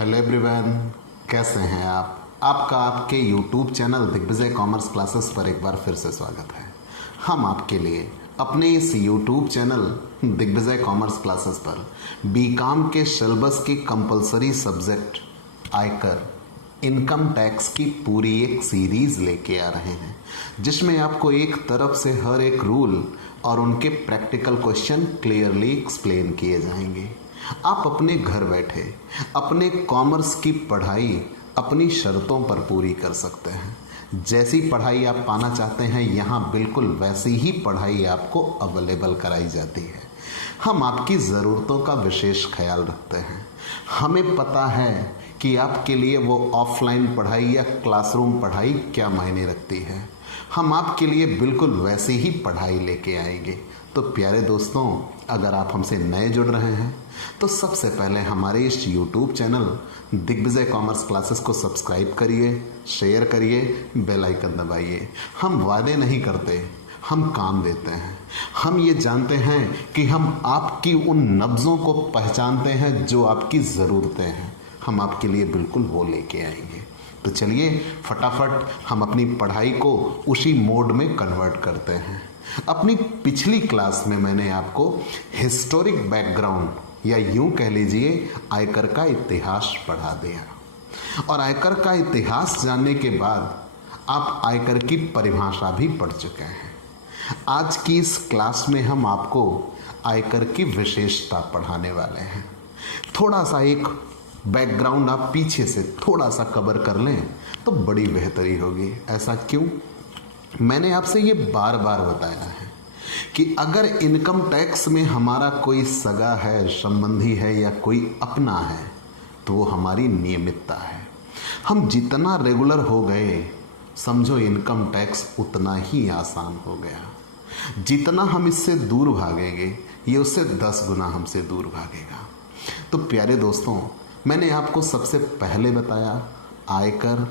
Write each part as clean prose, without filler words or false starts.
Hello everyone, कैसे हैं आप? आपका आपके YouTube channel Digvijay commerce classes पर एक बार फिर से स्वागत है। हम आपके लिए अपने इस YouTube channel Digvijay commerce classes पर बीकॉम के सिलेबस की कंपलसरी सब्जेक्ट आयकर इनकम टैक्स की पूरी एक सीरीज लेके आ रहे हैं, जिसमें आपको एक तरफ से हर एक रूल और उनके प्रैक्टिकल क्वेश्चन क्लियरली एक्सप्लेन किए जाएंगे। आप अपने घर बैठे अपने कॉमर्स की पढ़ाई अपनी शर्तों पर पूरी कर सकते हैं। जैसी पढ़ाई आप पाना चाहते हैं, यहाँ बिल्कुल वैसी ही पढ़ाई आपको अवेलेबल कराई जाती है। हम आपकी ज़रूरतों का विशेष ख्याल रखते हैं। हमें पता है कि आपके लिए वो ऑफलाइन पढ़ाई या क्लासरूम पढ़ाई क्या मायने रखती है। हम आपके लिए बिल्कुल वैसी ही पढ़ाई लेके आएंगे। तो प्यारे दोस्तों, अगर आप हमसे नए जुड़ रहे हैं तो सबसे पहले हमारे इस YouTube channel Digvijay commerce classes को सब्सक्राइब करिए, शेयर करिए, बेल आइकन दबाइए। हम वादे नहीं करते, हम काम देते हैं। हम ये जानते हैं कि हम आपकी उन नब्ज़ों को पहचानते हैं जो आपकी ज़रूरतें हैं। हम आपके लिए बिल्कुल वो लेके आएंगे। तो चलिए फटाफट हम अपनी पढ़ाई को उसी मोड में कन्वर्ट करते हैं। अपनी पिछली क्लास में मैंने आपको हिस्टोरिक बैकग्राउंड या यूं कह लीजिए आयकर का इतिहास पढ़ा दिया, और आयकर का इतिहास जानने के बाद आप आयकर की परिभाषा भी पढ़ चुके हैं। आज की इस क्लास में हम आपको आयकर की विशेषता पढ़ाने वाले हैं। थोड़ा सा एक बैकग्राउंड आप पीछे से थोड़ा सा कवर कर लें तो बड़ी बेहतरी होगी। ऐसा क्यों? मैंने आपसे ये बार बार बताया है कि अगर इनकम टैक्स में हमारा कोई सगा है, संबंधी है या कोई अपना है तो वो हमारी नियमितता है। हम जितना रेगुलर हो गए, समझो इनकम टैक्स उतना ही आसान हो गया। जितना हम इससे दूर भागेंगे, ये उससे 10 गुना हमसे दूर भागेगा। तो प्यारे दोस्तों, मैंने आपको सबसे पहले बताया आयकर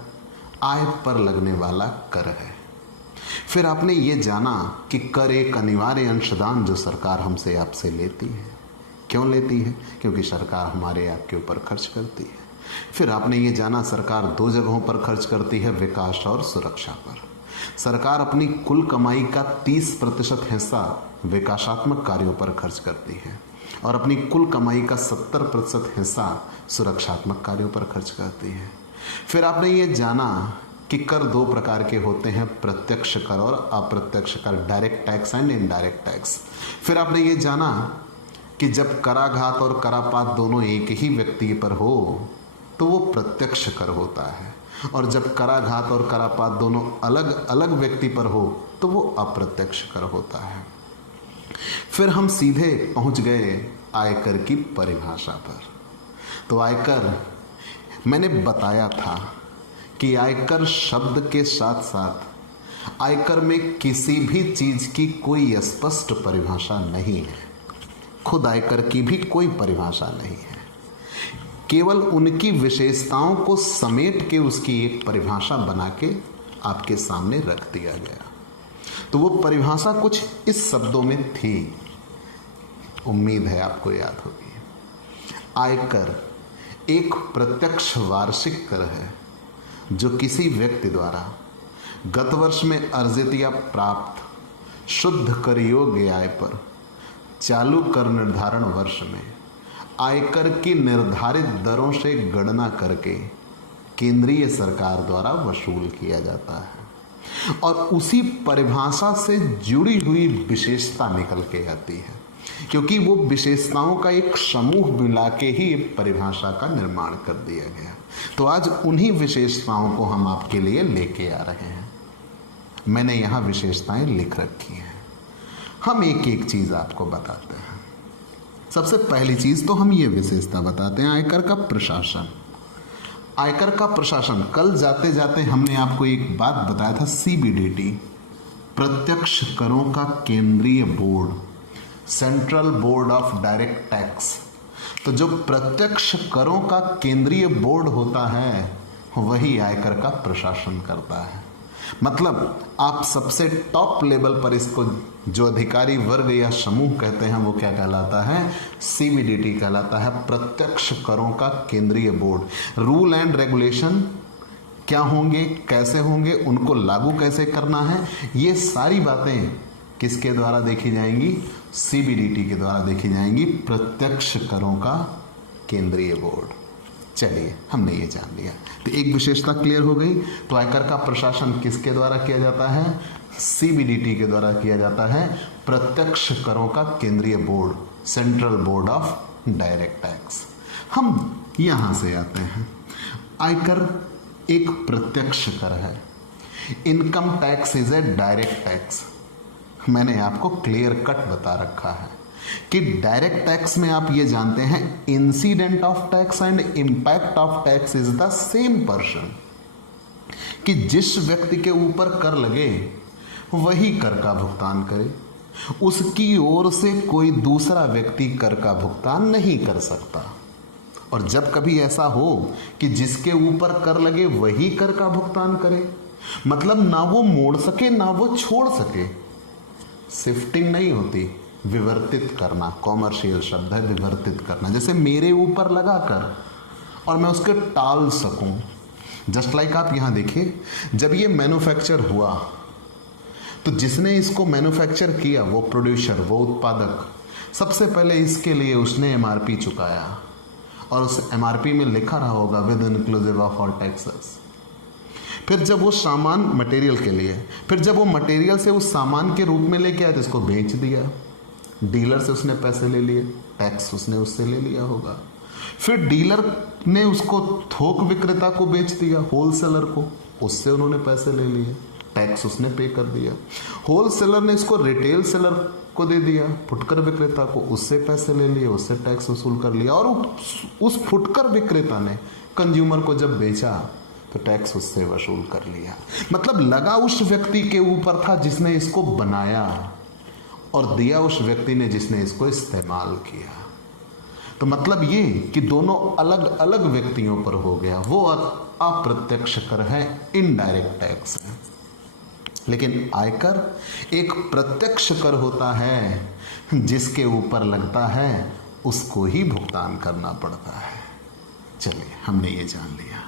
आय पर लगने वाला कर है। फिर आपने ये जाना कि कर एक अनिवार्य अंशदान जो सरकार हमसे आपसे लेती है। क्यों लेती है? क्योंकि सरकार हमारे आपके ऊपर खर्च करती है। फिर आपने ये जाना सरकार 2 जगहों पर खर्च करती है, विकास और सुरक्षा पर। सरकार अपनी कुल कमाई का 30% हिस्सा विकासात्मक कार्यों पर खर्च करती है और अपनी कुल कमाई का 70% हिस्सा सुरक्षात्मक कार्यों पर खर्च करती है। फिर आपने ये जाना कि कर 2 प्रकार के होते हैं, प्रत्यक्ष कर और अप्रत्यक्ष कर, direct tax and indirect tax. फिर आपने ये जाना कि जब कराघात और करापात दोनों एक ही व्यक्ति पर हो तो वो प्रत्यक्ष कर होता है, और जब कराघात और करापात दोनों अलग अलग व्यक्ति पर हो तो वो अप्रत्यक्ष कर होता है। फिर हम सीधे पहुंच गए आयकर की परिभाषा पर। तो आयकर, मैंने बताया था कि आयकर शब्द के साथ साथ आयकर में किसी भी चीज की कोई स्पष्ट परिभाषा नहीं है। खुद आयकर की भी कोई परिभाषा नहीं है। केवल उनकी विशेषताओं को समेट के उसकी एक परिभाषा बना के आपके सामने रख दिया गया। तो वो परिभाषा कुछ इस शब्दों में थी, उम्मीद है आपको याद होगी। आयकर एक प्रत्यक्ष वार्षिक कर है जो किसी व्यक्ति द्वारा गत वर्ष में अर्जित या प्राप्त शुद्ध कर योग्य आय पर चालू कर निर्धारण वर्ष में आयकर की निर्धारित दरों से गणना करके केंद्रीय सरकार द्वारा वसूल किया जाता है, और उसी परिभाषा से जुड़ी हुई विशेषता निकल के आती है, क्योंकि वो विशेषताओं का एक समूह मिला के ही परिभाषा का निर्माण कर दिया गया। तो आज उन्हीं विशेषताओं को हम आपके लिए लेके आ रहे हैं। मैंने यहाँ विशेषताएं लिख रखी हैं। हम एक एक चीज आपको बताते हैं। सबसे पहली चीज तो हम ये विशेषता बताते हैं, आयकर का प्रशासन। आयकर का प्रशासन, कल जाते जाते हमने आपको एक बात बताया था, CBDT, प्रत्यक्ष करों का केंद्रीय board, central board of direct tax. तो जो प्रत्यक्ष करों का केंद्रीय बोर्ड होता है वही आयकर का प्रशासन करता है। मतलब आप सबसे टॉप लेवल पर इसको जो अधिकारी वर्ग या समूह कहते हैं वो क्या कहलाता है? सीबीडीटी कहलाता है, प्रत्यक्ष करों का केंद्रीय बोर्ड। रूल एंड रेगुलेशन क्या होंगे, कैसे होंगे, उनको लागू कैसे करना है, ये सारी बातें किसके द्वारा देखी जाएंगी? सीबीडीटी के द्वारा देखी जाएंगी, प्रत्यक्ष करों का केंद्रीय बोर्ड। चलिए, हमने ये जान लिया। तो एक विशेषता क्लियर हो गई। तो आयकर का प्रशासन किसके द्वारा किया जाता है? सीबीडीटी के द्वारा किया जाता है, प्रत्यक्ष करों का केंद्रीय board, central board of direct tax. हम यहां से आते हैं। आयकर एक प्रत्यक्ष कर है। Income tax is a direct tax. मैंने आपको क्लियर कट बता रखा है कि डायरेक्ट टैक्स में आप ये जानते हैं, incident of tax and impact of tax is the same person, कि जिस व्यक्ति के ऊपर कर लगे वही कर का भुगतान करे, उसकी ओर से कोई दूसरा व्यक्ति कर का भुगतान नहीं कर सकता। और जब कभी ऐसा हो कि जिसके ऊपर कर लगे वही कर का भुगतान करे, मतलब ना वो मोड़ सके ना वो छोड़ सके, शिफ्टिंग नहीं होती, विवर्तित करना, कॉमर्शियल शब्द है विवर्तित करना। जैसे मेरे ऊपर लगा कर और मैं उसके टाल सकूं। जस्ट लाइक आप यहां देखिए, जब ये मैन्युफैक्चर हुआ तो जिसने इसको मैन्युफैक्चर किया, वो प्रोड्यूसर, वो उत्पादक, सबसे पहले इसके लिए उसने एमआरपी चुकाया और उस एमआरपी में लिखा रहा होगा with inclusive of all taxes. फिर जब वो सामान मटेरियल के लिए, फिर जब वो मटेरियल से उस सामान के रूप में लेके आया तो इसको बेच दिया, डीलर से उसने पैसे ले लिए, टैक्स उसने उससे ले लिया होगा। फिर डीलर ने उसको थोक विक्रेता को बेच दिया, होलसेलर को, उससे उन्होंने पैसे ले लिए, टैक्स उसने पे कर दिया। होलसेलर ने इसको रिटेल सेलर को दे दिया, फुटकर विक्रेता को, उससे पैसे ले लिए, उससे टैक्स वसूल कर लिया। और उस फुटकर विक्रेता ने कंज्यूमर को जब बेचा तो टैक्स उससे वसूल कर लिया। मतलब लगा उस व्यक्ति के ऊपर था जिसने इसको बनाया, और दिया उस व्यक्ति ने जिसने इसको इस्तेमाल किया। तो मतलब ये कि दोनों अलग अलग व्यक्तियों पर हो गया, वो अप्रत्यक्ष कर है, इनडायरेक्ट टैक्स है। लेकिन आयकर एक प्रत्यक्ष कर होता है, जिसके ऊपर लगता है उसको ही भुगतान करना पड़ता है। चलिए, हमने ये जान लिया।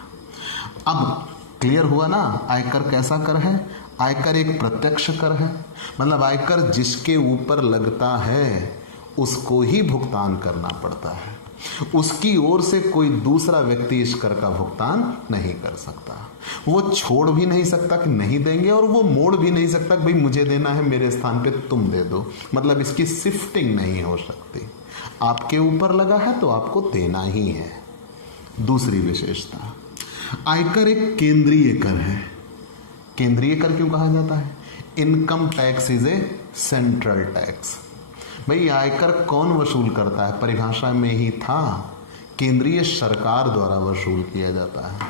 अब क्लियर हुआ ना आयकर कैसा कर है? आयकर एक प्रत्यक्ष कर है, मतलब आयकर जिसके ऊपर लगता है उसको ही भुगतान करना पड़ता है, उसकी ओर से कोई दूसरा व्यक्ति इस कर का भुगतान नहीं कर सकता। वो छोड़ भी नहीं सकता कि नहीं देंगे, और वो मोड़ भी नहीं सकता कि भाई मुझे देना है, मेरे स्थान पे तुम दे दो। मतलब इसकी शिफ्टिंग नहीं हो सकती। आपके ऊपर लगा है तो आपको देना ही है। दूसरी विशेषता, आयकर एक केंद्रीय कर है। केंद्रीय कर क्यों कहा जाता है? Income tax is a central tax. भाई आयकर कौन वसूल करता है? परिभाषा में ही था, केंद्रीय सरकार द्वारा वसूल किया जाता है।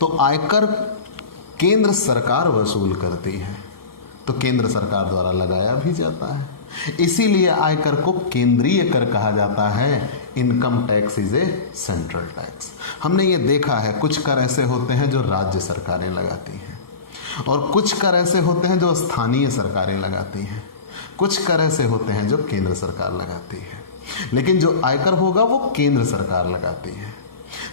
तो आयकर केंद्र सरकार वसूल करती है, तो केंद्र सरकार द्वारा लगाया भी जाता है। इसीलिए आयकर को केंद्रीय कर कहा जाता है। Income tax is a central tax. हमने ये देखा है, कुछ कर ऐसे होते हैं जो राज्य सरकारें लगाती हैं, और कुछ कर ऐसे होते हैं जो स्थानीय सरकारें लगाती हैं, कुछ कर ऐसे होते हैं जो केंद्र सरकार लगाती है। लेकिन जो आयकर होगा वो केंद्र सरकार लगाती है।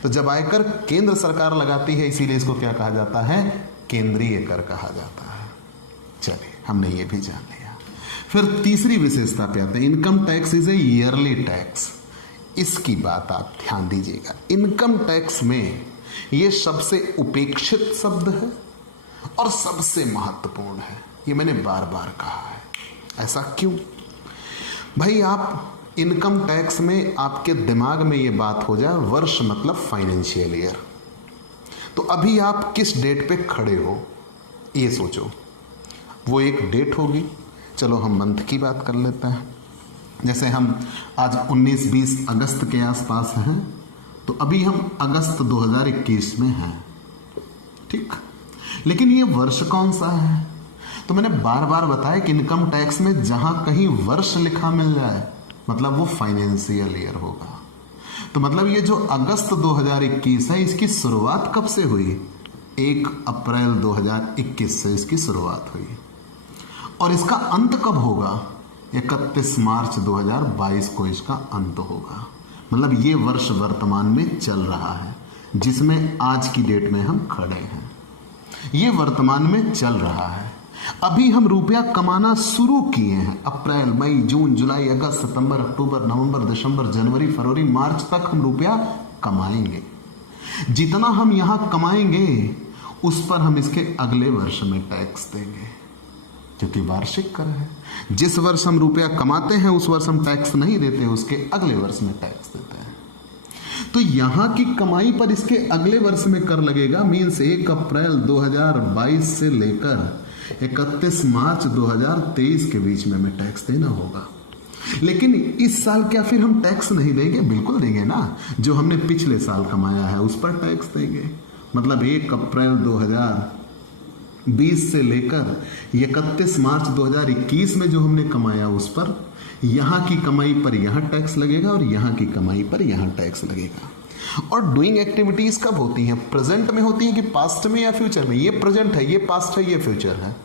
तो जब आयकर केंद्र सरकार लगाती है, इसीलिए इसको क्या कहा जाता है? केंद्रीय कर कहा जाता है। चलिए, हमने ये भी जान लिया। फिर तीसरी विशेषता पे आते हैं, income tax is a yearly tax. इसकी बात आप ध्यान दीजिएगा। इनकम टैक्स में ये सबसे उपेक्षित शब्द है और सबसे महत्वपूर्ण है। ये मैंने बार बार कहा है। ऐसा क्यों? भाई आप इनकम टैक्स में आपके दिमाग में ये बात हो जाए, वर्ष मतलब फाइनेंशियल ईयर, तो अभी आप किस डेट पे खड़े हो ये सोचो। वो एक डेट होगी, चलो हम मंथ की बात कर लेते हैं। जैसे हम आज 19-20 अगस्त के आसपास हैं, तो अभी हम अगस्त 2021 में हैं, ठीक। लेकिन ये वर्ष कौन सा है? तो मैंने बार बार बताया कि इनकम टैक्स में जहां कहीं वर्ष लिखा मिल जाए मतलब वो फाइनेंशियल ईयर होगा। तो मतलब ये जो अगस्त 2021 है, इसकी शुरुआत कब से हुई? 1 अप्रैल 2021 से इसकी शुरुआत हुई और इसका अंत कब होगा? 31 मार्च 2022 को इसका अंत होगा। मतलब ये वर्ष वर्तमान में चल रहा है जिसमें आज की डेट में हम खड़े हैं। ये वर्तमान में चल रहा है। अभी हम रुपया कमाना शुरू किए हैं। अप्रैल, मई, जून, जुलाई, अगस्त, सितंबर, अक्टूबर, नवंबर, दिसंबर, जनवरी, फरवरी, मार्च तक हम रुपया कमाएंगे। जितना हम यहां कमाएंगे उस पर हम इसके अगले वर्ष में टैक्स देंगे, क्योंकि वार्षिक कर है। जिस वर्ष हम रुपया कमाते हैं उस वर्ष हम टैक्स नहीं देते, उसके अगले वर्ष में टैक्स देते हैं। तो यहां की कमाई पर इसके अगले वर्ष में कर लगेगा। मीन्स 1 अप्रैल 2022 से लेकर 31 मार्च 2023 के बीच में हमें टैक्स देना होगा। लेकिन इस साल क्या फिर हम टैक्स नहीं देंगे? बिल्कुल देंगे ना। जो हमने पिछले साल कमाया है उस पर टैक्स देंगे। मतलब 1 अप्रैल 2020 से लेकर 31 मार्च 2021 में जो हमने कमाया उस पर, यहां की कमाई पर यहां टैक्स लगेगा और यहां की कमाई पर यहां टैक्स लगेगा। और डूइंग एक्टिविटीज कब होती हैं? प्रेजेंट में होती हैं कि पास्ट में या फ्यूचर में? ये प्रेजेंट है, ये पास्ट है, ये फ्यूचर है।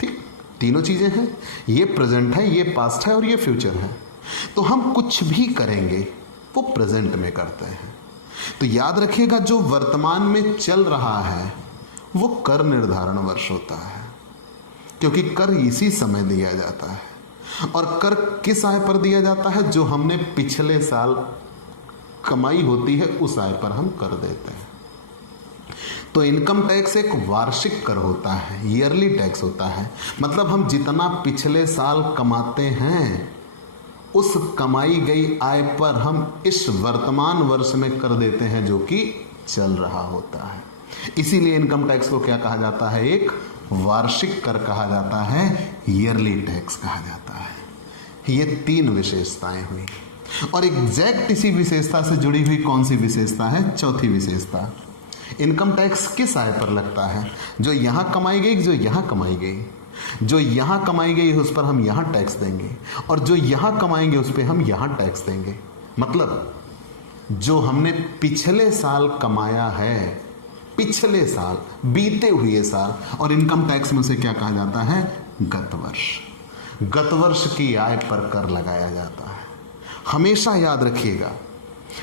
ठीक, तीनों चीजें हैं। ये प्रेजेंट है, ये पास्ट है और ये फ्यूचर है। तो हम कुछ भी करेंगे वो प्रेजेंट में करते हैं। तो याद रखिएगा, जो वर्तमान में चल रहा है वो कर निर्धारण वर्ष होता है, क्योंकि कर इसी समय दिया जाता है। और कर किस आय पर दिया जाता है? जो हमने पिछले साल कमाई होती है उस आय पर हम कर देते हैं। तो इनकम टैक्स एक वार्षिक कर होता है, ईयरली टैक्स होता है। मतलब हम जितना पिछले साल कमाते हैं उस कमाई गई आय पर हम इस वर्तमान वर्ष में कर देते हैं जो कि चल रहा होता है। इसीलिए इनकम टैक्स को क्या कहा जाता है? एक वार्षिक कर कहा जाता है, ईयरली टैक्स कहा जाता है। ये 3 विशेषताएं हुई। और एग्जैक्ट इसी विशेषता से जुड़ी हुई कौन सी विशेषता है? चौथी विशेषता। इनकम टैक्स किस आय पर लगता है? जो यहां कमाई गई, जो यहां कमाई गई। जो यहां कमाई गई उस पर हम यहां टैक्स देंगे और जो यहां कमाएंगे उस पर हम यहां टैक्स देंगे। मतलब जो हमने पिछले साल कमाया है, पिछले साल, बीते हुए साल, और इनकम टैक्स में उसे क्या कहा जाता है? गत वर्ष। गत वर्ष की आय पर कर लगाया जाता है। हमेशा याद रखिएगा,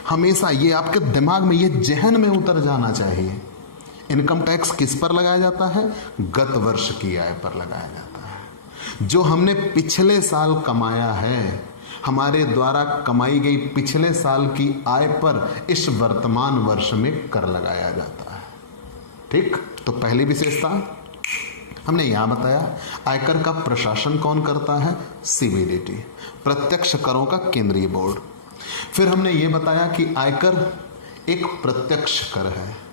हमेशा ये आपके दिमाग में, ये जहन में उतर जाना चाहिए। इनकम टैक्स किस पर लगाया जाता है? गत वर्ष की आय पर लगाया जाता है। जो हमने पिछले साल कमाया है, हमारे द्वारा कमाई गई पिछले साल की आय पर इस वर्तमान वर्ष में कर लगाया जाता है। ठीक, तो पहली विशेषता हमने यहां बताया, आयकर का प्रशासन कौन करता है? सीबीडीटी, प्रत्यक्ष करों का केंद्रीय बोर्ड। फिर हमने ये बताया कि आयकर एक प्रत्यक्ष कर है,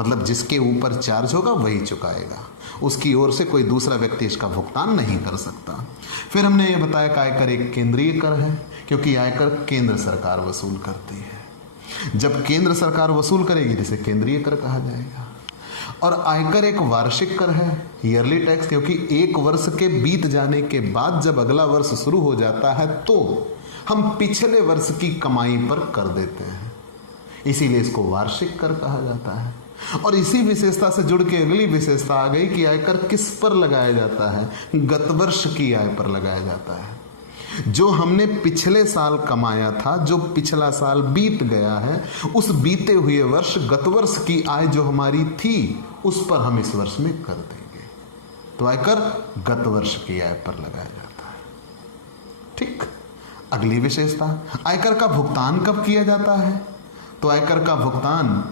मतलब जिसके ऊपर चार्ज होगा वही चुकाएगा, उसकी ओर से कोई दूसरा व्यक्ति इसका भुगतान नहीं कर सकता। फिर हमने ये बताया कि आयकर एक केंद्रीय कर है, क्योंकि आयकर केंद्र सरकार वसूल करती है। जब केंद्र सरकार वसूल करेगी तो इसे केंद्रीय कर कहा जाएगा। और आयकर एक वार्षिक कर है, ईयरली टैक्स, क्योंकि एक वर्ष के बीत जाने के बाद जब अगला वर्ष शुरू हो जाता है तो हम पिछले वर्ष की कमाई पर कर देते हैं, इसीलिए इसको वार्षिक कर कहा जाता है। और इसी विशेषता से जुड़ के अगली विशेषता आ गई कि आयकर किस पर लगाया जाता है? गत वर्ष की आय पर लगाया जाता है। जो हमने पिछले साल कमाया था, जो पिछला साल बीत गया है, उस बीते हुए वर्ष, गत वर्ष की आय जो हमारी थी उस पर हम इस वर्ष में कर देंगे। तो आयकर गत वर्ष की आय पर लगाया जाता है। ठीक, अगली विशेषता, आयकर का भुगतान कब किया जाता है? तो आयकर का भुगतान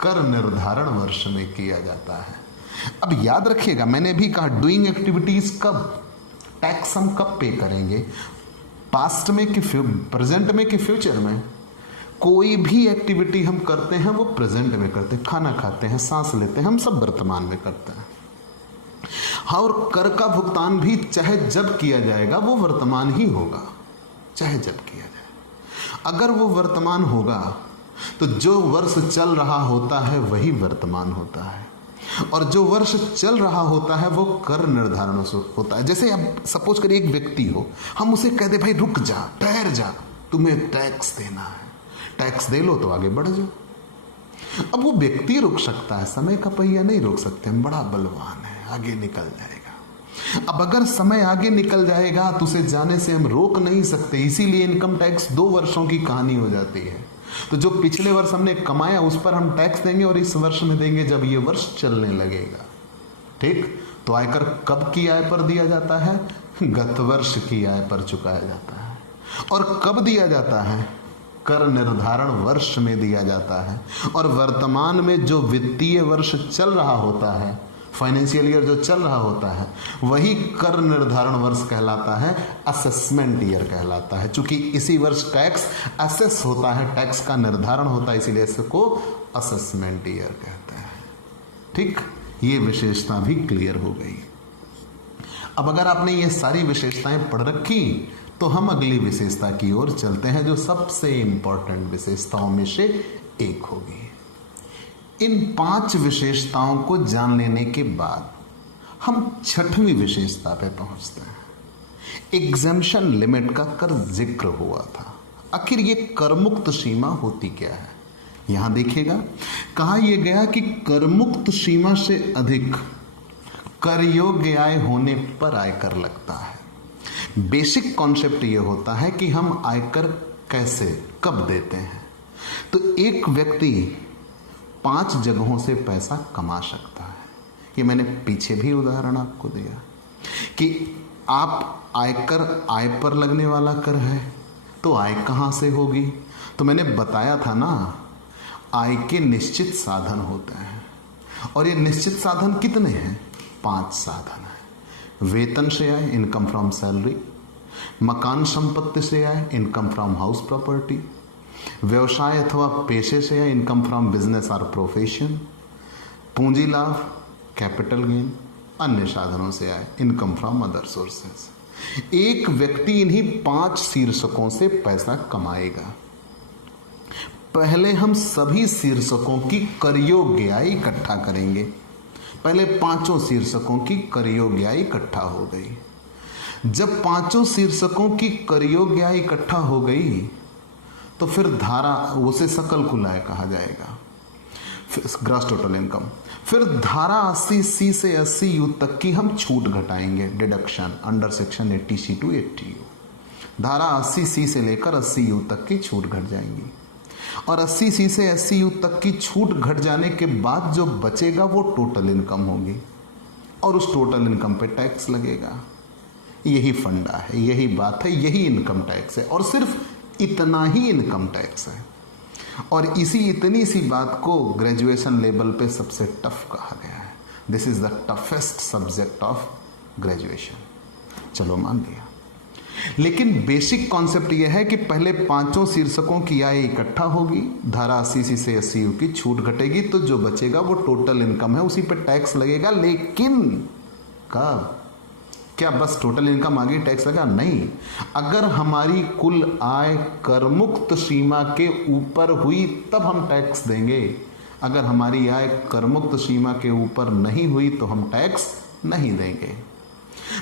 कर निर्धारण वर्ष में किया जाता है। अब याद रखिएगा, मैंने भी कहा डूइंग एक्टिविटीज कब, टैक्स हम कब पे करेंगे? पास्ट में कि प्रेजेंट में कि फ्यूचर में? कोई भी एक्टिविटी हम करते हैं वो प्रेजेंट में करते हैं। खाना खाते हैं, सांस लेते हैं, हम सब वर्तमान में करते हैं। हाँ, और कर का भुगतान भी चाहे जब किया जाएगा वो वर्तमान ही होगा, चाहे जब किया जाए। अगर वो वर्तमान होगा तो जो वर्ष चल रहा होता है वही वर्तमान होता है, और जो वर्ष चल रहा होता है वो कर निर्धारण होता है। जैसे अब सपोज करिए एक व्यक्ति हो, हम उसे कह दे भाई रुक जा, ठहर जा, तुम्हें टैक्स देना है, टैक्स दे लो तो आगे बढ़ जाओ। अब वो व्यक्ति रुक सकता है, समय का पहिया नहीं रोक सकते, हम बड़ा बलवान है, आगे निकल जाएगा। अब अगर समय आगे निकल जाएगा तो उसे जाने से हम रोक नहीं सकते, इसीलिए इनकम टैक्स 2 वर्षों की कहानी हो जाती है। तो जो पिछले वर्ष हमने कमाया उस पर हम टैक्स देंगे और इस वर्ष में देंगे जब ये वर्ष चलने लगेगा। ठीक, तो आयकर कब की आय पर दिया जाता है? गत वर्ष की आय पर चुकाया जाता है। और कब दिया जाता है? कर निर्धारण वर्ष में दिया जाता है। और वर्तमान में जो वित्तीय वर्ष चल रहा होता है, फाइनेंशियल ईयर जो चल रहा होता है, वही कर निर्धारण वर्ष कहलाता है, असेसमेंट ईयर कहलाता है। चूंकि इसी वर्ष टैक्स असेस होता है, टैक्स का निर्धारण होता है, इसीलिए इसको असेसमेंट ईयर कहते हैं। ठीक, ये विशेषता भी क्लियर हो गई। अब अगर आपने ये सारी विशेषताएं पढ़ रखी तो हम अगली विशेषता की ओर चलते हैं, जो सबसे इंपॉर्टेंट विशेषताओं में से एक होगी। इन 5 विशेषताओं को जान लेने के बाद हम 6वीं विशेषता पे पहुंचते हैं। एग्जम्पशन लिमिट का कर जिक्र हुआ था। आखिर ये करमुक्त सीमा होती क्या है? यहां देखिएगा, कहा यह गया कि करमुक्त सीमा से अधिक कर योग्य आय होने पर आयकर लगता है। बेसिक कॉन्सेप्ट ये होता है कि हम आयकर कैसे कब देते हैं। तो एक व्यक्ति 5 जगहों से पैसा कमा सकता है। ये मैंने पीछे भी उदाहरण आपको दिया कि आप आयकर आय पर लगने वाला कर है, तो आय कहाँ से होगी? तो मैंने बताया था ना, आय के निश्चित साधन होते हैं। और ये निश्चित साधन कितने हैं? 5 साधन है। वेतन से आय, इनकम फ्रॉम सैलरी। मकान संपत्ति से आय, इनकम फ्रॉम हाउस प्रॉपर्टी। व्यवसाय अथवा पेशे से आय, इनकम फ्रॉम बिजनेस और प्रोफेशन। पूंजी लाभ, कैपिटल गेन। अन्य साधनों से आय, इनकम फ्रॉम अदर सोर्सेस। एक व्यक्ति इन्हीं 5 शीर्षकों से पैसा कमाएगा। पहले हम सभी शीर्षकों की कर योग्य आय इकट्ठा करेंगे। पहले 5 शीर्षकों की कर योग्य आय इकट्ठा हो गई। जब 5 शीर्षकों की कर योग्य आय इकट्ठा हो गई तो फिर धारा, उसे सकल कुल आय कहा जाएगा, ग्रॉस टोटल इनकम। फिर धारा 80C से 80U तक की हम छूट घटाएंगे, deduction under section 80C to 80U। धारा 80C से लेकर 80U तक की छूट घट जाएंगी। और 80C से 80U तक की छूट घट जाने के बाद जो बचेगा वो टोटल इनकम होगी, और उस टोटल इनकम पे टैक्स लगेगा। यही फंडा है, यही बात है, यही इनकम टैक्स है, और सिर्फ इतना ही इनकम टैक्स है। और इसी इतनी सी बात को ग्रेजुएशन लेवल पे सबसे टफ कहा गया है। This is the toughest subject of graduation. चलो मान लिया, लेकिन बेसिक कॉन्सेप्ट यह है कि पहले 5 शीर्षकों की आय इकट्ठा होगी, धारा 80C से 80U की छूट घटेगी, तो जो बचेगा वो टोटल इनकम है, उसी पर टैक्स लगेगा। लेकिन कब? क्या बस टोटल इनकम आगे टैक्स लगा? नहीं। अगर हमारी कुल आय करमुक्त सीमा के ऊपर हुई तब हम टैक्स देंगे। अगर हमारी आय करमुक्त सीमा के ऊपर नहीं हुई तो हम टैक्स नहीं देंगे।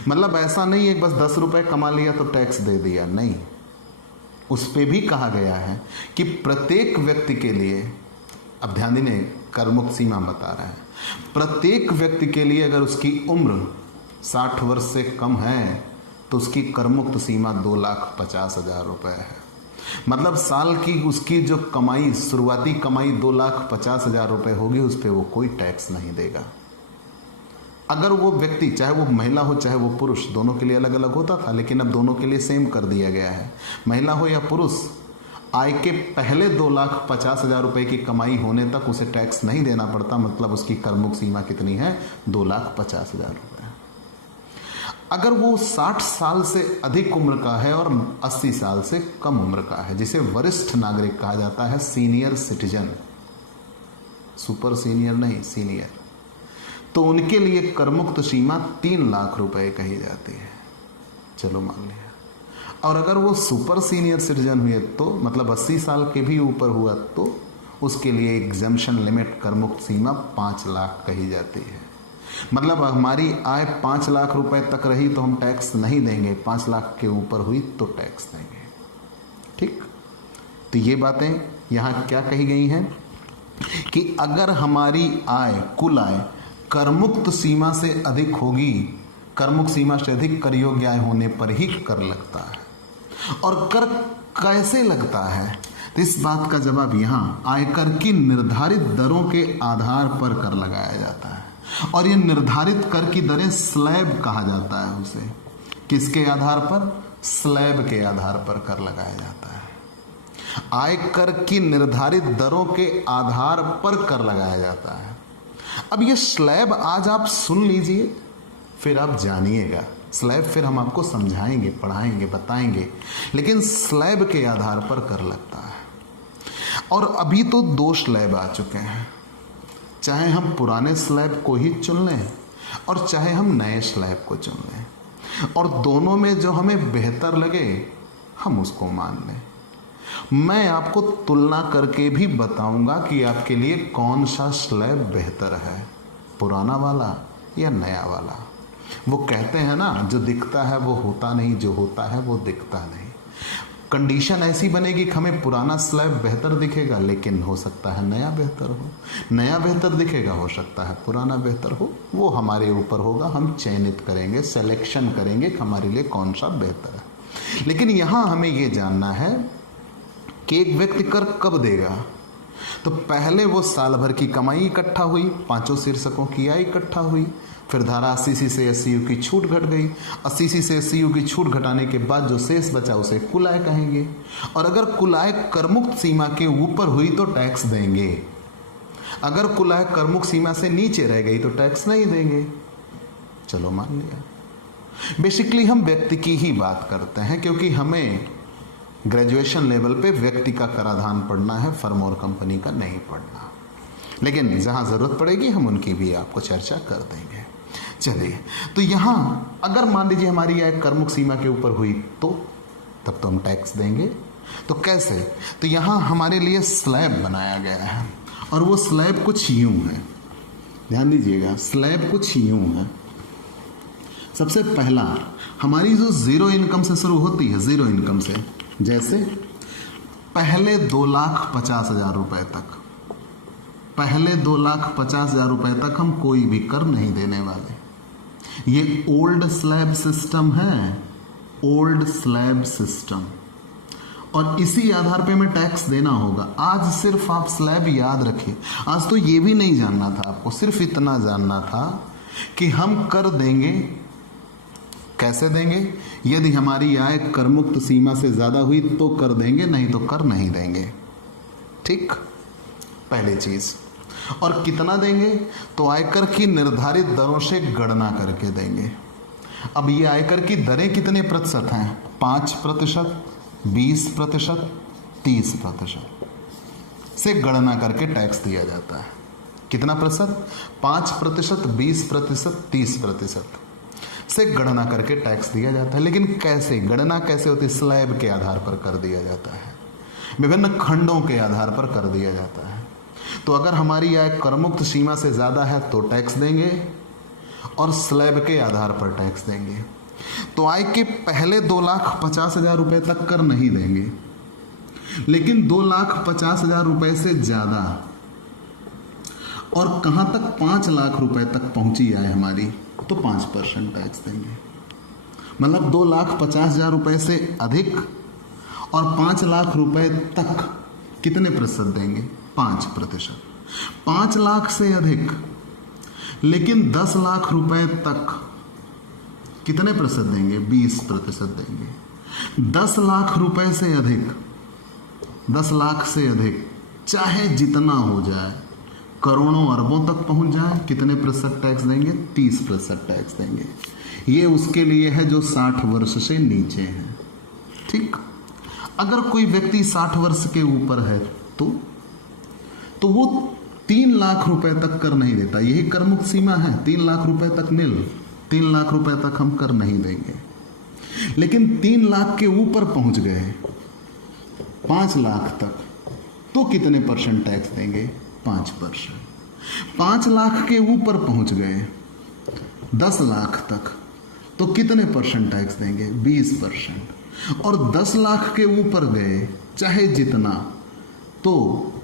मतलब ऐसा नहीं है बस 10 रुपए कमा लिया तो टैक्स दे दिया, नहीं। उस पे भी कहा गया है कि प्रत्येक व्यक्ति के लिए, अब ध्यान देने, करमुक्त सीमा बता रहा है, प्रत्येक व्यक्ति के लिए अगर उसकी उम्र 60 वर्ष से कम है तो उसकी करमुक्त सीमा 2,50,000 रुपये है। मतलब साल की उसकी जो कमाई, शुरुआती कमाई 2,50,000 रुपये होगी, उस पर वो कोई टैक्स नहीं देगा। अगर वो व्यक्ति, चाहे वो महिला हो चाहे वो पुरुष, दोनों के लिए अलग अलग होता था, लेकिन अब दोनों के लिए सेम कर दिया गया है। महिला हो या पुरुष, आय के पहले 2,50,000 रुपये की कमाई होने तक उसे टैक्स नहीं देना पड़ता। मतलब उसकी करमुक्त सीमा कितनी है? 2,50,000 रुपये। अगर वो 60 साल से अधिक उम्र का है और 80 साल से कम उम्र का है, जिसे वरिष्ठ नागरिक कहा जाता है, सीनियर सिटीजन, सुपर सीनियर नहीं, सीनियर, तो उनके लिए करमुक्त सीमा 3 लाख रुपए कही जाती है। चलो मान लिया। और अगर वो सुपर सीनियर सिटीजन हुए तो, मतलब 80 साल के भी ऊपर हुआ, तो उसके लिए एग्जम्पशन लिमिट करमुक्त सीमा 5 लाख कही जाती है। मतलब हमारी आय 5 लाख रुपए तक रही तो हम टैक्स नहीं देंगे, 5 लाख के ऊपर हुई तो टैक्स देंगे। ठीक, तो ये बातें यहाँ क्या कही गई हैं? कि अगर हमारी आय, कुल आय करमुक्त सीमा से अधिक होगी, करमुक्त सीमा से अधिक कर योग्य आय होने पर ही कर लगता है। और कर कैसे लगता है, तो इस बात का जवाब यहाँ आयकर की निर्धारित दरों के आधार पर कर लगाया जाता है। और ये निर्धारित कर की दरें स्लैब कहा जाता है उसे। किसके आधार पर? स्लैब के आधार पर कर लगाया जाता है। आयकर की निर्धारित दरों के आधार पर कर लगाया जाता है। अब ये स्लैब आज आप सुन लीजिए, फिर आप जानिएगा। स्लैब फिर हम आपको समझाएंगे, पढ़ाएंगे, बताएंगे, लेकिन स्लैब के आधार पर कर लगता है। और अभी तो 2 स्लैब आ चुके हैं, चाहे हम पुराने स्लैब को ही चुन लें और चाहे हम नए स्लैब को चुन लें, और दोनों में जो हमें बेहतर लगे हम उसको मान लें। मैं आपको तुलना करके भी बताऊंगा कि आपके लिए कौन सा स्लैब बेहतर है, पुराना वाला या नया वाला। वो कहते हैं ना, जो दिखता है वो होता नहीं, जो होता है वो दिखता नहीं। कंडीशन ऐसी बनेगी कि हमें पुराना स्लैब बेहतर दिखेगा, लेकिन हो सकता है नया बेहतर हो। नया बेहतर दिखेगा, हो सकता है पुराना बेहतर हो। वो हमारे ऊपर होगा, हम चयनित करेंगे, सिलेक्शन करेंगे कि हमारे लिए कौन सा बेहतर है। लेकिन यहाँ हमें ये जानना है कि एक व्यक्ति कर कब देगा। तो पहले वो साल भर की कमाई इकट्ठा हुई, 5 शीर्षकों की आय इकट्ठा हुई, फिर धारा 80 से 80 की छूट घट गई। 80 से 80 की छूट घटाने के बाद जो शेष बचा उसे कुल आय कहेंगे। और अगर कुल आय करमुक्त सीमा के ऊपर हुई तो टैक्स देंगे, अगर कुल आय करमुक्त सीमा से नीचे रह गई तो टैक्स नहीं देंगे। चलो मान लिया। बेसिकली हम व्यक्ति की ही बात करते हैं, क्योंकि हमें ग्रेजुएशन लेवल पे व्यक्ति का कराधान पढ़ना है, फर्म और कंपनी का नहीं पढ़ना। लेकिन जहां जरूरत पड़ेगी हम उनकी भी आपको चर्चा कर देंगे। चलिए, तो यहां अगर मान लीजिए हमारी आय करमुक्त सीमा के ऊपर हुई तो तब तो हम टैक्स देंगे। तो कैसे? तो यहां हमारे लिए स्लैब बनाया गया है, और वो स्लैब कुछ यूं है, ध्यान दीजिएगा। स्लैब कुछ यूं है। सबसे पहला हमारी जो जीरो इनकम से शुरू होती है, जीरो इनकम से, जैसे पहले 2,50,000 रुपए तक, पहले 2,50,000 रुपए तक हम कोई भी कर नहीं देने वाले। ये ओल्ड स्लैब सिस्टम है, ओल्ड स्लैब सिस्टम, और इसी आधार पे हमें टैक्स देना होगा। आज सिर्फ आप स्लैब याद रखिए। आज तो ये भी नहीं जानना था आपको, सिर्फ इतना जानना था कि हम कर देंगे। कैसे देंगे? यदि हमारी आय करमुक्त सीमा से ज्यादा हुई तो कर देंगे, नहीं तो कर नहीं देंगे। ठीक, पहली चीज। और कितना देंगे? तो आयकर की निर्धारित दरों से गणना करके देंगे। अब ये आयकर की दरें कितने प्रतिशत हैं? 5%, 20%, 30% से गणना करके टैक्स दिया जाता है। कितना प्रतिशत? 5%, 20%, 30% से गणना करके टैक्स दिया जाता है। लेकिन कैसे गणना कैसे होती है? स्लैब के आधार पर कर दिया जाता है, विभिन्न खंडों के आधार पर कर दिया जाता है। तो अगर हमारी आय करमुक्त सीमा से ज्यादा है तो टैक्स देंगे, और स्लैब के आधार पर टैक्स देंगे। तो आय के पहले 2,50,000 रुपए तक कर नहीं देंगे, लेकिन 2,50,000 रुपए से ज्यादा, और कहां तक? 5 लाख रुपए तक पहुंची आय हमारी, तो 5% टैक्स देंगे। मतलब 2,50,000 रुपए से अधिक और 5 लाख रुपए तक कितने प्रतिशत देंगे? 5%। 5 लाख से अधिक लेकिन 10 लाख रुपए तक कितने प्रतिशत देंगे? 20% देंगे। 10 लाख रुपए से अधिक, 10 लाख से अधिक चाहे जितना हो जाए, करोड़ों अरबों तक पहुंच जाए, कितने प्रतिशत टैक्स देंगे? 30% टैक्स देंगे। ये उसके लिए है जो 60 वर्ष से नीचे है। ठीक, अगर कोई व्यक्ति 60 वर्ष के ऊपर है तो वो 3 लाख रुपए तक कर नहीं देता। यही करमुक्त सीमा है, 3 लाख रुपए तक नील, 3 लाख रुपए तक हम कर नहीं देंगे। लेकिन 3 लाख के ऊपर पहुंच गए, 5 लाख तक, तो कितने % टैक्स देंगे? 5%। 5 लाख के ऊपर पहुंच गए 10 लाख तक, तो कितने % टैक्स देंगे? 20%। और 10 लाख के ऊपर गए चाहे जितना, तो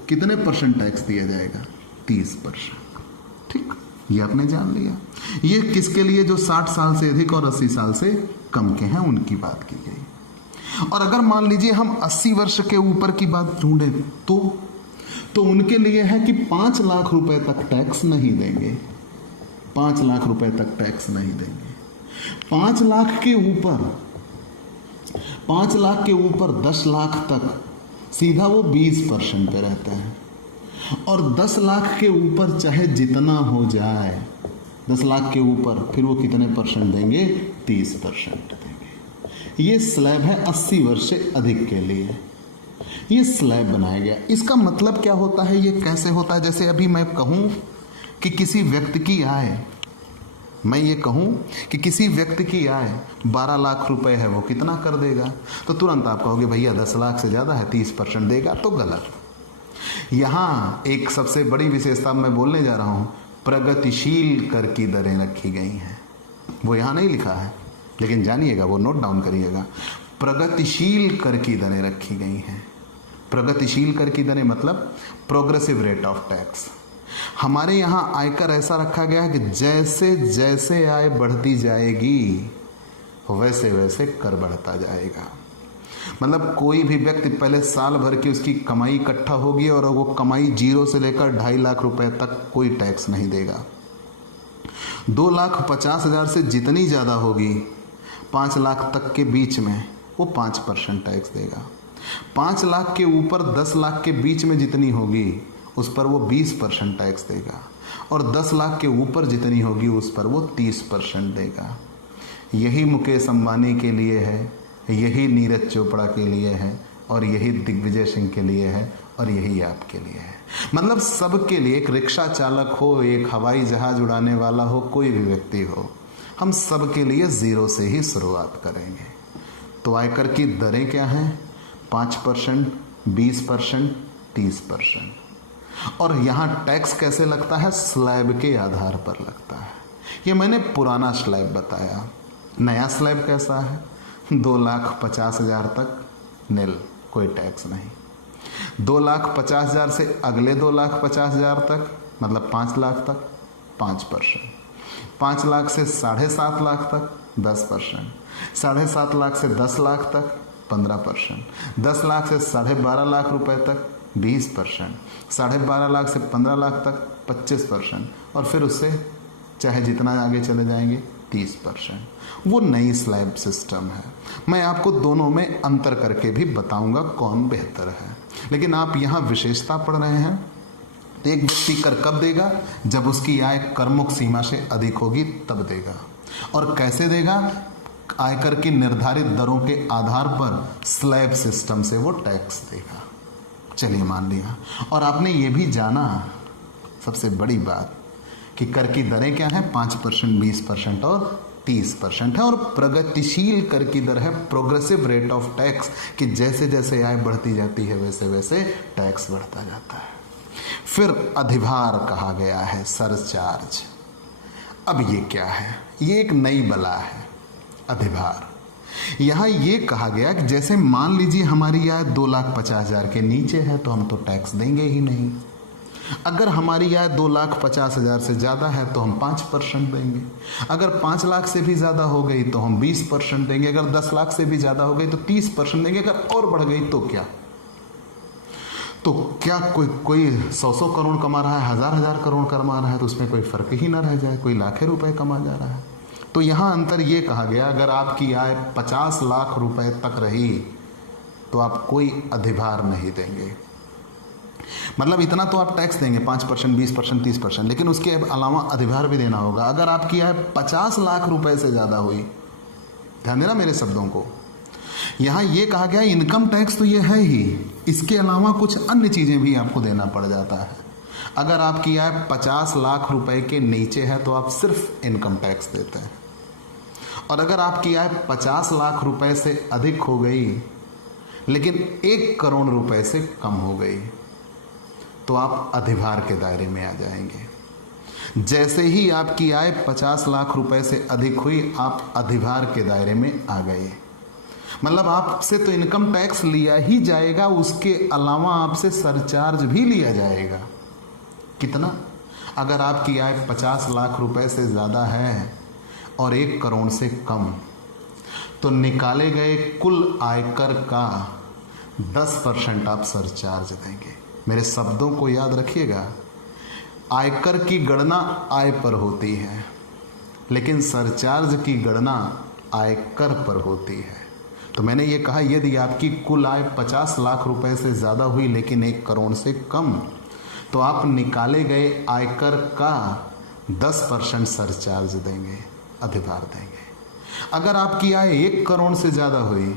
कितने परसेंट टैक्स दिया जाएगा? 30%। ठीक, ये आपने जान लिया। ये किसके लिए? जो 60 साल से अधिक और 80 साल से कम के हैं, उनकी बात की गई। और अगर मान लीजिए हम 80 वर्ष के ऊपर की बात ढूंढें तो उनके लिए है कि 5 लाख रुपए तक टैक्स नहीं देंगे। 5 लाख रुपए तक टैक्स नहीं देंगे। 5 लाख के ऊपर 10 लाख तक सीधा वो 20% पे रहते हैं। और 10 लाख के ऊपर चाहे जितना हो जाए, 10 लाख के ऊपर फिर वो कितने परसेंट देंगे? 30% देंगे। ये स्लैब है 80 वर्ष से अधिक के लिए। ये स्लैब बनाया गया। इसका मतलब क्या होता है? ये कैसे होता है? जैसे अभी मैं कहूं कि किसी व्यक्ति की आय, मैं ये कहूं कि किसी व्यक्ति की आय 12 लाख रुपए है, वो कितना कर देगा? तो तुरंत आप कहोगे भैया 10 लाख से ज़्यादा है, 30% देगा। तो गलत। यहाँ एक सबसे बड़ी विशेषता मैं बोलने जा रहा हूँ, प्रगतिशील कर की दरें रखी गई हैं। वो यहाँ नहीं लिखा है, लेकिन जानिएगा, वो नोट डाउन करिएगा। प्रगतिशील कर की दरें रखी गई हैं। प्रगतिशील कर की दरें मतलब प्रोग्रेसिव रेट ऑफ टैक्स। हमारे यहाँ आयकर ऐसा रखा गया है कि जैसे जैसे आय बढ़ती जाएगी वैसे वैसे कर बढ़ता जाएगा। मतलब कोई भी व्यक्ति पहले साल भर की उसकी कमाई इकट्ठा होगी और वो कमाई 0 से लेकर 2.5 लाख रुपए तक कोई टैक्स नहीं देगा। 2,50,000 से जितनी ज़्यादा होगी, 5 लाख तक के बीच में, वो 5% टैक्स देगा। 5 लाख के ऊपर 10 लाख के बीच में जितनी होगी उस पर वो 20% टैक्स देगा। और 10 लाख के ऊपर जितनी होगी उस पर वो 30% देगा। यही मुकेश अंबानी के लिए है, यही नीरज चोपड़ा के लिए है, और यही दिग्विजय सिंह के लिए है, और यही आपके लिए है। मतलब सबके लिए, एक रिक्शा चालक हो, एक हवाई जहाज उड़ाने वाला हो, कोई भी व्यक्ति हो, हम सब के लिए 0 से ही शुरुआत करेंगे। तो आयकर की दरें क्या हैं? 5%, 20%, 30%। और यहाँ टैक्स कैसे लगता है? स्लैब के आधार पर लगता है। ये मैंने पुराना स्लैब बताया। नया स्लैब कैसा है? 2,50,000 तक नील, कोई टैक्स नहीं। 2,50,000 से अगले 2,50,000 तक, मतलब 5 लाख तक 5%। 5 लाख से 7.5 लाख तक 10%। 7.5 लाख से 10 लाख तक 15%। 10 लाख से 12.5 लाख रुपए तक 20%। 12.5 लाख से 15 लाख तक 25%। और फिर उससे चाहे जितना आगे चले जाएंगे 30%। वो नई स्लैब सिस्टम है। मैं आपको दोनों में अंतर करके भी बताऊंगा कौन बेहतर है। लेकिन आप यहाँ विशेषता पढ़ रहे हैं। तो एक व्यक्ति कर कब देगा? जब उसकी आय करमुक्त सीमा से अधिक होगी तब देगा। और कैसे देगा? आयकर की निर्धारित दरों के आधार पर स्लैब सिस्टम से वो टैक्स देगा। चलिए मान लिया। और आपने ये भी जाना, सबसे बड़ी बात, कि कर की दरें क्या हैं? 5%, 20% और 30% है। और प्रगतिशील कर की दर है प्रोग्रेसिव रेट ऑफ टैक्स, कि जैसे जैसे आय बढ़ती जाती है वैसे वैसे टैक्स बढ़ता जाता है। फिर अधिभार कहा गया है, सरचार्ज। अब ये क्या है? ये एक नई बला है, अधिभार। यहाँ ये कहा गया कि जैसे मान लीजिए हमारी आय 2,50,000 के नीचे है तो हम तो टैक्स देंगे ही नहीं। अगर हमारी आय 2,50,000 से ज़्यादा है तो हम 5% देंगे। अगर 5 लाख से भी ज़्यादा हो गई तो हम 20% देंगे। अगर 10 लाख से भी ज़्यादा हो गई तो 30% देंगे। अगर और बढ़ गई तो क्या? तो क्या कोई 100 करोड़ कमा रहा है, हजार करोड़ कमा रहा है, तो उसमें कोई फ़र्क ही ना रह जाए। कोई लाखें रुपए कमा जा रहा है। तो यहाँ अंतर ये कहा गया, अगर आपकी आय 50 लाख रुपए तक रही तो आप कोई अधिभार नहीं देंगे। मतलब इतना तो आप टैक्स देंगे, 5%, 20%, 30%, लेकिन उसके अलावा अधिभार भी देना होगा। अगर आपकी आय 50 लाख रुपए से ज़्यादा हुई, ध्यान देना मेरे शब्दों को, यहाँ ये कहा गया इनकम टैक्स तो ये है ही, इसके अलावा कुछ अन्य चीज़ें भी आपको देना पड़ जाता है। अगर आपकी आय 50 लाख रुपए के नीचे है तो आप सिर्फ इनकम टैक्स देते हैं। और अगर आपकी आय 50 लाख रुपए से अधिक हो गई लेकिन 1 करोड़ रुपए से कम हो गई तो आप अधिभार के दायरे में आ जाएंगे। जैसे ही आपकी आय 50 लाख रुपए से अधिक हुई आप अधिभार के दायरे में आ गए। मतलब आपसे तो इनकम टैक्स लिया ही जाएगा, उसके अलावा आपसे सरचार्ज भी लिया जाएगा। कितना? अगर आपकी आय 50 लाख रुपए से ज़्यादा है और 1 करोड़ से कम, तो निकाले गए कुल आयकर का 10% आप सरचार्ज देंगे। मेरे शब्दों को याद रखिएगा, आयकर की गणना आय पर होती है, लेकिन सरचार्ज की गणना आयकर पर होती है। तो मैंने ये कहा, यदि आपकी कुल आय 50 लाख रुपए से ज़्यादा हुई लेकिन 1 करोड़ से कम, तो आप निकाले गए आयकर का 10% सरचार्ज देंगे, अधिभार देंगे। अगर आपकी आय 1 करोड़ से ज़्यादा हुई,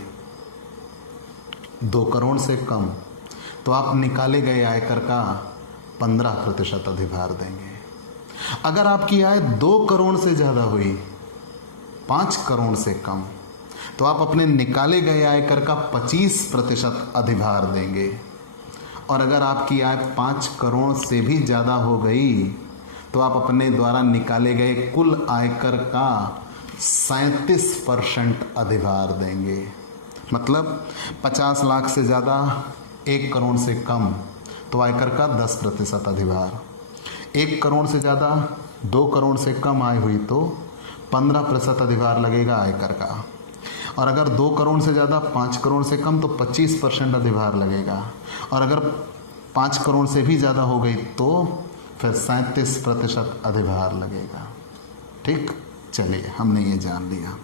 2 करोड़ से कम, तो आप निकाले गए आयकर का 15% अधिभार देंगे। अगर आपकी आय 2 करोड़ से ज़्यादा हुई, 5 करोड़ से कम, तो आप अपने निकाले गए आयकर का 25% अधिभार देंगे। और अगर आपकी आय 5 करोड़ से भी ज़्यादा हो गई, तो आप अपने द्वारा निकाले गए कुल आयकर का 37% अधिभार देंगे। मतलब 50 लाख से ज़्यादा, 1 करोड़ से कम, तो आयकर का 10% अधिभार। 1 करोड़ से ज़्यादा, 2 करोड़ से कम आय हुई तो 15% अधिभार लगेगा आयकर का। और अगर 2 करोड़ से ज़्यादा, 5 करोड़ से कम, तो 25% अधिभार लगेगा। और अगर 5 करोड़ से भी ज़्यादा हो गई तो फिर 37% अधिभार लगेगा। ठीक, चलिए हमने ये जान लिया।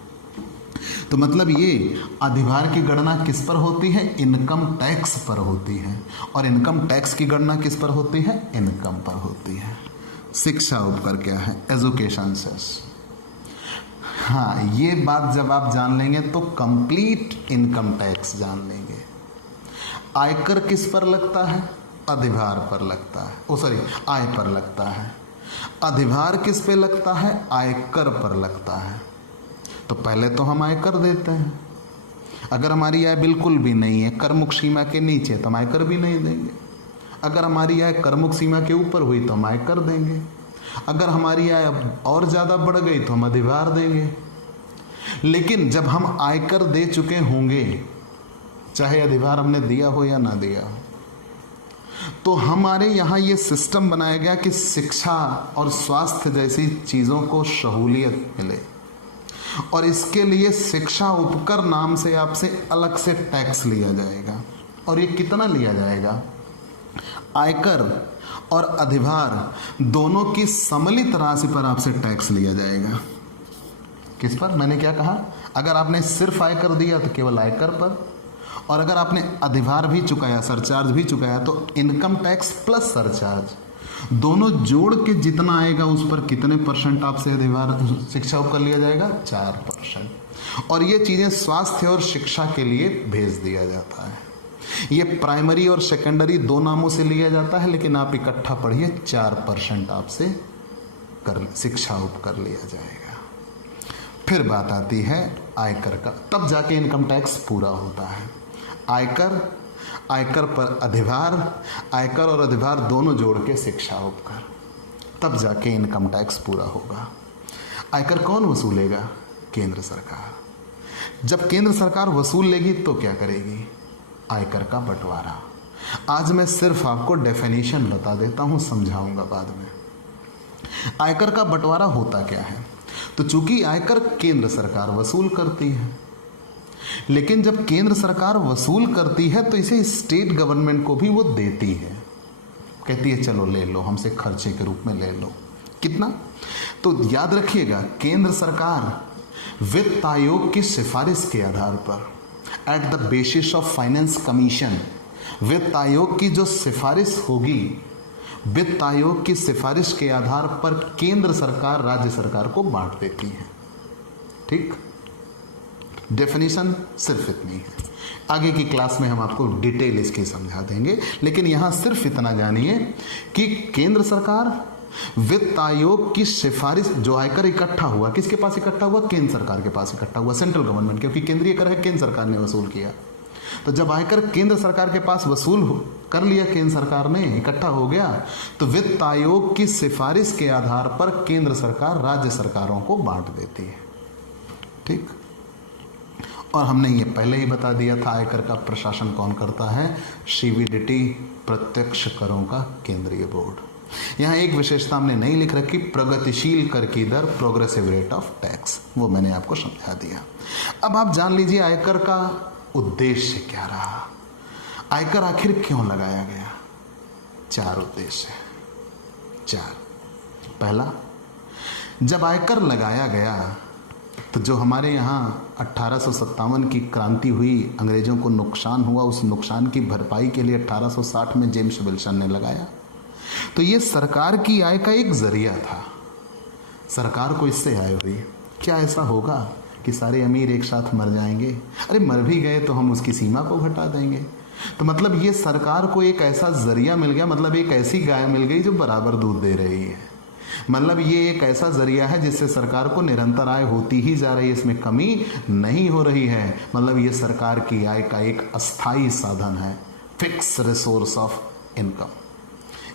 तो मतलब ये अधिभार की गणना किस पर होती है? इनकम टैक्स पर होती है। और इनकम टैक्स की गणना किस पर होती है? इनकम पर होती है। शिक्षा उपकर क्या है? Education cess. हाँ, ये बात जब आप जान लेंगे तो कंप्लीट इनकम टैक्स जान लेंगे। आयकर किस पर लगता है? अधिभार पर लगता है। आय पर लगता है। अधिभार किस पे लगता है? आयकर पर लगता है। तो पहले तो हम आयकर देते हैं। अगर हमारी आय बिल्कुल भी नहीं है, करमुक्त सीमा के नीचे, तो हम आयकर भी नहीं देंगे। अगर हमारी आय करमुक्त सीमा के ऊपर हुई तो हम आयकर देंगे। अगर हमारी आय और ज़्यादा बढ़ गई तो हम अधिभार देंगे। लेकिन जब हम आयकर दे चुके होंगे, चाहे अधिभार हमने दिया हो या ना दिया हो, तो हमारे यहाँ ये सिस्टम बनाया गया कि शिक्षा और स्वास्थ्य जैसी चीज़ों को सहूलियत मिले, और इसके लिए शिक्षा उपकर नाम से आपसे अलग से टैक्स लिया जाएगा। और ये कितना लिया जाएगा? आयकर और अधिभार दोनों की सम्मिलित राशि पर आपसे टैक्स लिया जाएगा। किस पर? मैंने क्या कहा? अगर आपने सिर्फ आयकर दिया तो केवल आयकर पर, और अगर आपने अधिभार भी चुकाया, सरचार्ज भी चुकाया, तो इनकम टैक्स प्लस सरचार्ज दोनों जोड़ के जितना आएगा उस पर कितने % आपसे अधिभार शिक्षा उपकर लिया जाएगा? 4%। और ये चीज़ें स्वास्थ्य और शिक्षा के लिए भेज दिया जाता है। ये प्राइमरी और सेकेंडरी 2 नामों से लिया जाता है, लेकिन आप इकट्ठा पढ़िए, 4% आपसे शिक्षा उपकर लिया जाएगा। फिर बात आती है आयकर का, तब जाके इनकम टैक्स पूरा होता है। आयकर पर अधिभार, आयकर और अधिभार दोनों जोड़ के शिक्षा उपकर, तब जाके इनकम टैक्स पूरा होगा। आयकर कौन वसूलेगा? केंद्र सरकार। जब केंद्र सरकार वसूल लेगी तो क्या करेगी? आयकर का बंटवारा। आज मैं सिर्फ आपको डेफिनेशन बता देता हूं, समझाऊंगा बाद में। आयकर का बंटवारा होता क्या है? तो चूंकि आयकर केंद्र सरकार वसूल करती है, लेकिन जब केंद्र सरकार वसूल करती है तो इसे स्टेट गवर्नमेंट को भी वो देती है। कहती है चलो ले लो, हमसे खर्चे के रूप में ले लो। कितना? तो याद रखिएगा, केंद्र सरकार वित्त आयोग की सिफारिश के आधार पर, at the basis of finance commission, वित्त आयोग की जो सिफारिश होगी, वित्त आयोग की सिफारिश के आधार पर केंद्र सरकार राज्य सरकार को बांट देती है। ठीक, डेफिनेशन सिर्फ इतनी है। आगे की क्लास में हम आपको डिटेल इसकी समझा देंगे, लेकिन यहां सिर्फ इतना जानिए कि केंद्र सरकार वित्त आयोग की सिफारिश, जो आयकर इकट्ठा हुआ, किसके पास इकट्ठा हुआ? केंद्र सरकार के पास इकट्ठा हुआ, सेंट्रल गवर्नमेंट, क्योंकि केंद्रीय कर है, केंद्र सरकार ने वसूल किया। तो जब आयकर केंद्र सरकार के पास वसूल कर लिया, केंद्र सरकार ने इकट्ठा हो गया, तो वित्त आयोग की सिफारिश के आधार पर केंद्र सरकार राज्य सरकारों को बांट देती है। ठीक, और हमने ये पहले ही बता दिया था, आयकर का प्रशासन कौन करता है? सीबीडीटी, प्रत्यक्ष करों का केंद्रीय बोर्ड। यहाँ एक विशेषता हमने नहीं लिख रखी, प्रगतिशील कर की दर, प्रोग्रेसिव रेट ऑफ टैक्स, वो मैंने आपको समझा दिया। अब आप जान लीजिए आयकर का उद्देश्य क्या रहा, आयकर आखिर क्यों लगाया गया। 4 उद्देश्य है, 4। पहला, जब आयकर लगाया गया तो जो हमारे यहाँ 1857 की क्रांति हुई, अंग्रेजों को नुकसान हुआ, उस नुकसान की भरपाई के लिए 1860 में जेम्स विल्सन ने लगाया। तो ये सरकार की आय का एक जरिया था, सरकार को इससे आय हुई। क्या ऐसा होगा कि सारे अमीर एक साथ मर जाएंगे? अरे मर भी गए तो हम उसकी सीमा को घटा देंगे। तो मतलब ये सरकार को एक ऐसा जरिया मिल गया, मतलब एक ऐसी गाय मिल गई जो बराबर दूध दे रही है। मतलब ये एक ऐसा जरिया है जिससे सरकार को निरंतर आय होती ही जा रही है, इसमें कमी नहीं हो रही है। मतलब ये सरकार की आय का एक अस्थाई साधन है, फिक्स रिसोर्स ऑफ इनकम।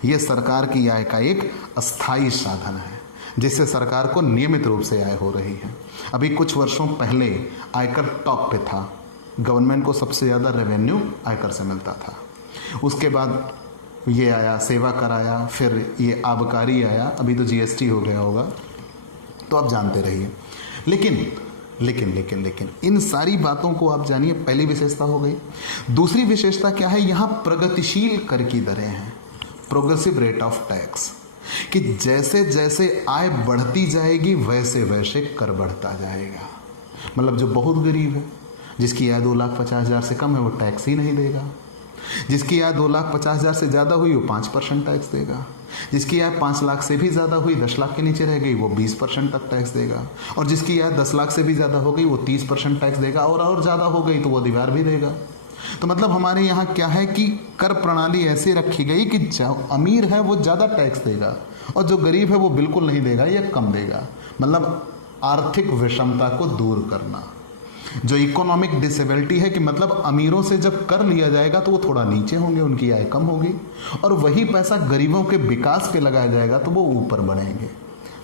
ये सरकार की आय का एक अस्थाई साधन है जिससे सरकार को नियमित रूप से आय हो रही है। अभी कुछ वर्षों पहले आयकर टॉप पे था, गवर्नमेंट को सबसे ज़्यादा रेवेन्यू आयकर से मिलता था। उसके बाद ये आया, सेवा कर आया, फिर ये आबकारी आया, अभी तो जीएसटी हो गया होगा, तो आप जानते रहिए। लेकिन इन सारी बातों को आप जानिए, पहली विशेषता हो गई। दूसरी विशेषता क्या है, यहाँ प्रगतिशील कर की दरें हैं, प्रोग्रेसिव रेट ऑफ टैक्स, कि जैसे जैसे आय बढ़ती जाएगी वैसे वैसे कर बढ़ता जाएगा। मतलब जो बहुत गरीब है, जिसकी आय 2,50,000 से कम है, वो टैक्स ही नहीं देगा। जिसकी आय 2,50,000 से ज़्यादा हुई वो 5% टैक्स देगा। जिसकी आय 5 लाख से भी ज़्यादा हुई, 10 लाख के नीचे रह गई, वो 20% तक टैक्स देगा। और जिसकी आय 10 लाख से भी ज़्यादा हो गई वो 30% टैक्स देगा, और ज़्यादा हो गई तो वो दीवार भी देगा। तो मतलब हमारे यहाँ क्या है कि कर प्रणाली ऐसी रखी गई कि जो अमीर है वो ज़्यादा टैक्स देगा और जो गरीब है वो बिल्कुल नहीं देगा या कम देगा। मतलब आर्थिक विषमता को दूर करना, जो इकोनॉमिक डिसेबिलिटी है कि मतलब अमीरों से जब कर लिया जाएगा तो वो थोड़ा नीचे होंगे, उनकी आय कम होगी, और वही पैसा गरीबों के विकास पे लगाया जाएगा तो वो ऊपर बढ़ेंगे।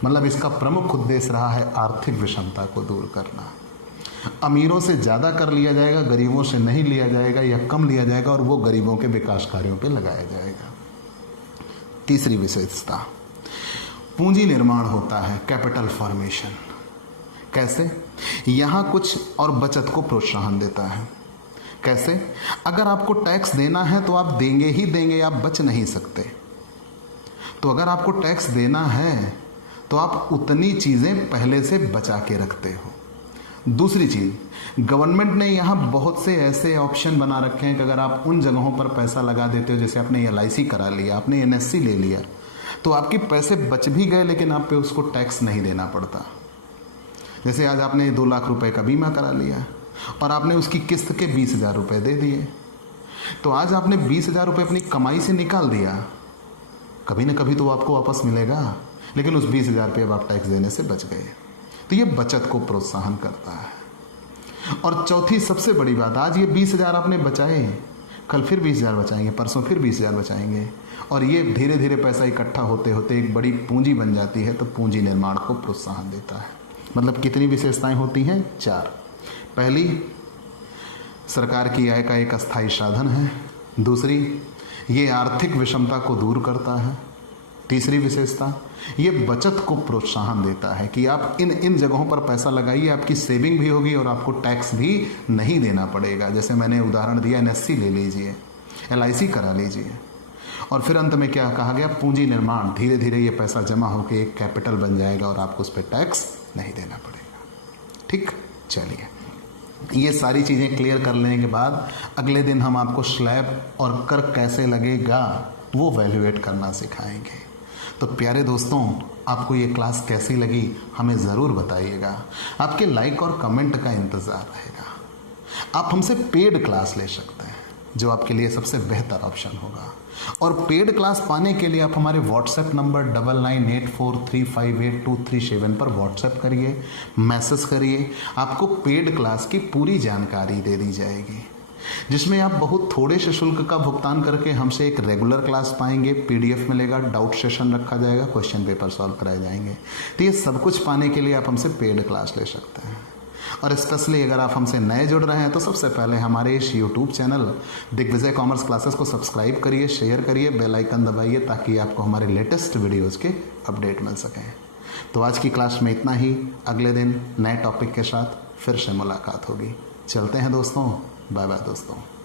मतलब इसका प्रमुख उद्देश्य रहा है आर्थिक विषमता को दूर करना। अमीरों से ज़्यादा कर लिया जाएगा, गरीबों से नहीं लिया जाएगा या कम लिया जाएगा, और वो गरीबों के विकास कार्यों पे लगाया जाएगा। तीसरी विशेषता, पूंजी निर्माण होता है, कैपिटल फॉर्मेशन। कैसे? यहाँ कुछ और बचत को प्रोत्साहन देता है। कैसे? अगर आपको टैक्स देना है तो आप देंगे ही देंगे, आप बच नहीं सकते। तो अगर आपको टैक्स देना है तो आप उतनी चीज़ें पहले से बचा के रखते हो। दूसरी चीज़, गवर्नमेंट ने यहाँ बहुत से ऐसे ऑप्शन बना रखे हैं कि अगर आप उन जगहों पर पैसा लगा देते हो, जैसे आपने LIC करा लिया, आपने NSC ले लिया, तो आपके पैसे बच भी गए लेकिन आप पे उसको टैक्स नहीं देना पड़ता। जैसे आज आपने 2 लाख रुपए का बीमा करा लिया और आपने उसकी किस्त के 20,000 रुपये दे दिए, तो आज आपने 20,000 रुपये अपनी कमाई से निकाल दिया, कभी ना कभी तो आपको वापस मिलेगा, लेकिन उस 20,000 रुपये अब आप टैक्स देने से बच गए। तो ये बचत को प्रोत्साहन करता है। और चौथी सबसे बड़ी बात, आज ये 20,000 आपने बचाए, कल फिर 20,000 बचाएंगे, परसों फिर 20,000 बचाएंगे, और ये धीरे धीरे पैसा इकट्ठा होते होते एक बड़ी पूंजी बन जाती है, तो पूंजी निर्माण को प्रोत्साहन देता है। मतलब कितनी विशेषताएं होती हैं? 4। पहली, सरकार की आय का एक अस्थायी साधन है। दूसरी, ये आर्थिक विषमता को दूर करता है। तीसरी विशेषता, ये बचत को प्रोत्साहन देता है कि आप इन जगहों पर पैसा लगाइए, आपकी सेविंग भी होगी और आपको टैक्स भी नहीं देना पड़ेगा। जैसे मैंने उदाहरण दिया, NSC ले लीजिए, LIC करा लीजिए, और फिर अंत में क्या कहा गया? पूंजी निर्माण, धीरे धीरे ये पैसा जमा होकर एक कैपिटल बन जाएगा और आपको उस पर टैक्स नहीं देना पड़ेगा। ठीक, चलिए, ये सारी चीज़ें क्लियर कर लेने के बाद अगले दिन हम आपको स्लैब और कर कैसे लगेगा वो वैल्यूएट करना सिखाएंगे। तो प्यारे दोस्तों, आपको ये क्लास कैसी लगी हमें ज़रूर बताइएगा। आपके लाइक और कमेंट का इंतज़ार रहेगा। आप हमसे पेड क्लास ले सकते हैं, जो आपके लिए सबसे बेहतर ऑप्शन होगा। और पेड क्लास पाने के लिए आप हमारे व्हाट्सएप नंबर 9984358237 पर व्हाट्सएप करिए, मैसेज करिए, आपको पेड क्लास की पूरी जानकारी दे दी जाएगी, जिसमें आप बहुत थोड़े से शुल्क का भुगतान करके हमसे एक रेगुलर क्लास पाएंगे, PDF मिलेगा, डाउट सेशन रखा जाएगा, क्वेश्चन पेपर सॉल्व कराए जाएंगे। तो ये सब कुछ पाने के लिए आप हमसे पेड क्लास ले सकते हैं। और स्पेशली अगर आप हमसे नए जुड़ रहे हैं तो सबसे पहले हमारे इस YouTube channel Digvijay commerce classes को सब्सक्राइब करिए, शेयर करिए, बेल आइकन दबाइए ताकि आपको हमारे लेटेस्ट वीडियोज़ के अपडेट मिल सकें। तो आज की क्लास में इतना ही। अगले दिन नए टॉपिक के साथ फिर से मुलाकात होगी। चलते हैं दोस्तों, बाय बाय दोस्तों।